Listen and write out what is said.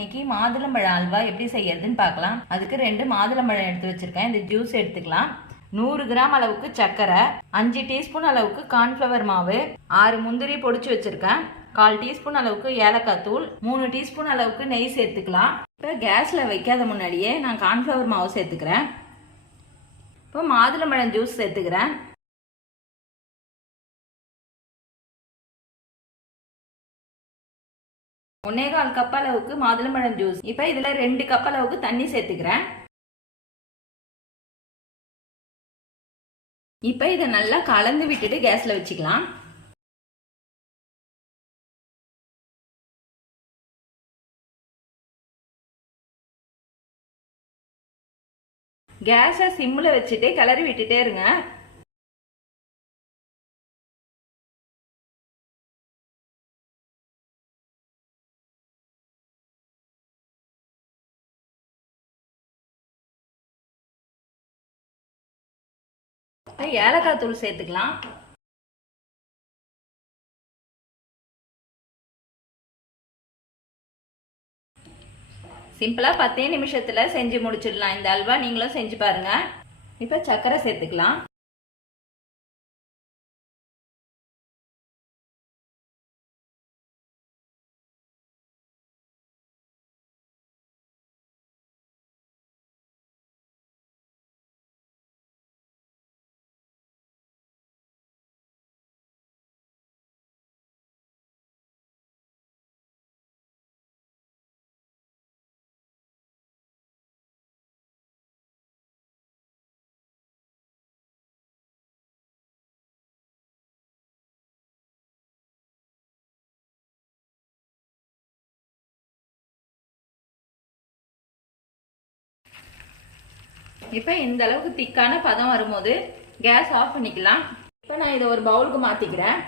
இன்னைக்கு மாதுளம்பழம் அல்வா எப்படி செய்யறதுன்னு பார்க்கலாம். அதுக்கு ரெண்டு மாதுளம்பழம் எடுத்து வச்சிருக்கேன். இந்த ஜூஸ் எடுத்துக்கலாம். நூறு கிராம் அளவுக்கு சர்க்கரை அஞ்சு டீஸ்பூன் அளவுக்கு கார்ன்ஃப்ளவர் மாவு ஆறு முந்திரி பொடிச்சு வச்சிருக்கேன். கால் டீஸ்பூன் அளவுக்கு ஏலக்காய் தூள் மூணு டீஸ்பூன் அளவுக்கு நெய் சேர்த்துக்கலாம். இப்போ கேஸில் வைக்காத முன்னாடியே நான் கார்ன்ஃப்ளவர் மாவு சேர்த்துக்கிறேன். இப்போ மாதுளம்பழம் ஜூஸ் சேர்த்துக்கிறேன். ஒன்னே கால் கப் அளவுக்கு மாதுளம்பழம் ஜூஸ் இப்போ இதில் ரெண்டு கப் அளவுக்கு தண்ணி சேர்த்துக்கிறேன். இப்போ இதை நல்லா கலந்து விட்டுட்டு கேஸில் வச்சுக்கலாம். கேஸை சிம்மில் வச்சுட்டு கிளறி விட்டுட்டே இருங்க. ஏலக்காய் தூள் சேர்த்துக்கலாம். சிம்பிளாக பத்தே நிமிஷத்தில் செஞ்சு முடிச்சிடலாம். இந்த அல்வா நீங்களும் செஞ்சு பாருங்கள் இப்போ சர்க்கரை சேர்த்துக்கலாம். இப்போ இந்த அளவுக்கு திக்கான பதம் வரும்போது கேஸ் ஆஃப் பண்ணிக்கலாம். இப்போ நான் இதை ஒரு பவுலுக்கு மாற்றிக்கிறேன்